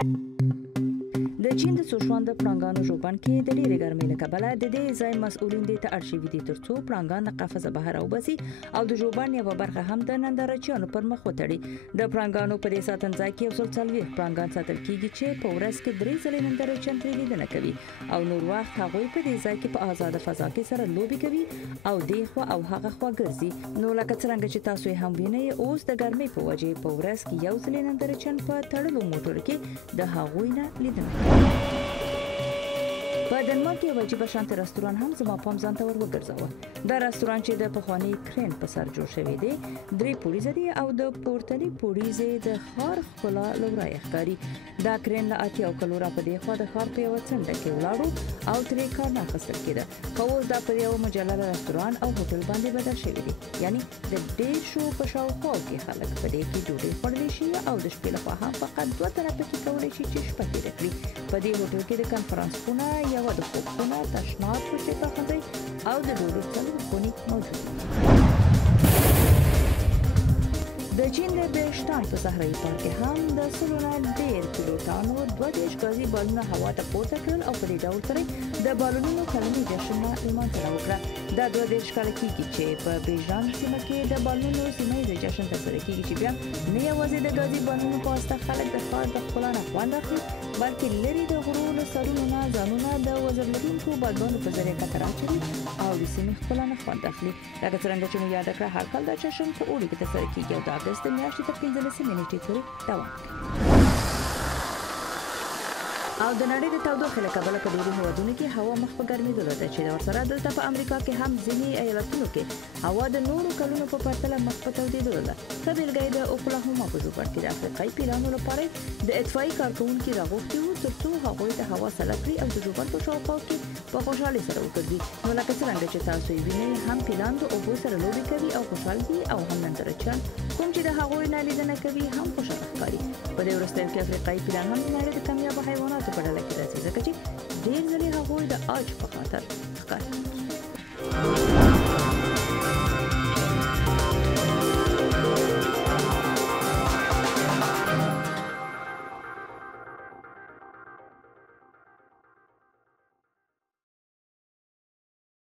د چین د سوشوان د پړانګانو ژوبڼ کې د ډېرې ګرمۍ له کبله د دې ځای مسؤلین دې ته اړ شوي دي ترڅو پړانګان له قفسه بهر راوباسي او د ژوبڼ یوه برخه هم د نندارچیانو پر مخ وتړي. د پړانګانو په دې ساتنځای کې 140 پړانګان ساتل کیږي چې په ورځ کې 3 ځلې نندارچیان ترې لیدنه کوي او نور وخت هغوی په دې ځای کې په آزاده فضا کې سره لوبې کوي او دې خوا او هغه خوا ګرځي. نو لکه څرنګه چې تاسو یې هم وینئ، اوس د ګرمۍ په وجې په ورځ کې یو ځلې نندارچیان په تړلو موټرو کې د هغوی نه لیدنه کوي. په ډنمارک کې یو عجیبه شانتې رستوران هم زما پام ځان ته ور وګرځاوه. دا رستوران چې د پخواني کرین په سر جوړ شوی دی 3 پوړیزه دی او د پورتني پوړیزې د ښار ښکلا له ورایه ښکاري. دا کرین له 80 کلو را په دې خوا د ښار په یوه څنډه کې ولاړو او ترې کار نه اخیستل کېده. خو اوس دا پر یو مجلل رستوران او هوټل باندې بدل شوی دی، یعنی د ډېر شو په شاوخوا کې خلک په دې کې ډوډۍ خوړلی شي او د شپې لخوا هم فقط 2 تنه پکې کولی شي چې شپه تېره کړي. په دې هوټل کې د کنفرانس خونه، یوه د خوب خونه، تشناب، کوچې پخلنځی او د ډوډۍ څلور خونې موجود دي. د چین د بېشتان په صحرایي پارک کې هم د 100 نه ډېر پیلوټانو 22 غازي بالونه هوا ته پورته کړل او په دې ډول سره د بالونونو کلني جشن لمانځنه وکړه. دا 22 کاله کېږي چې په بیژان سیمه کې د بالونو سیمه ییز جشن ترسره کېږي چې بیا نه یوازې د غازي بالونو په واسطه خلک د ښار د ښکلا نه خوند اخلي، بلکې لرې د غرو له سرونو نه ځانونه د وزر لرونکو بادبانو په ذریعه کتر اچوي او د سیمې ښکلا نه خوند اخلي. لکه څرنګه چې مو یاده کړه، هر کال دا جشن په اوړي کې ترسره کېږي او د اګست د میاشتې تر 15 نیټې پورې دوام کوي. او د نړۍ د تودوخې له کبله په ډېرو هېوادونو کې هوا مخ په ګرمېدلو ده چې د ورسره دلته په امریکا کې هم ځینې ایالتونو کې هوا د نورو کلونو په پرتله مخ په تودېدلو ده. ښه بېلګه یې د اوکلاهوما په ژوبڼ کې د افریقایي پیلانو لپاره د اطفایي کارکوونکي راغوښتي وو ترڅو هغوی ته هوا سړه کړي او د ژوبڼ په شاوخوا کې په خوشحالۍ سره وګرځي. نو لکه څرنګه چې تاسو یې وینئ، هم پیلان د اوبو سره لوبې کوي او خوشحال دي او هم نندارچیان کوم چې د هغوی نه لیدنه کوي هم خوشحاله ښکاري. په دې وروستیو کې افریقایي پیلان هم د نړۍ د کامیابو حیواناتو په ډله کې راځي، ځکه چې ډېر ځلې هغوی د عاج په خاطر ښکار کېږي.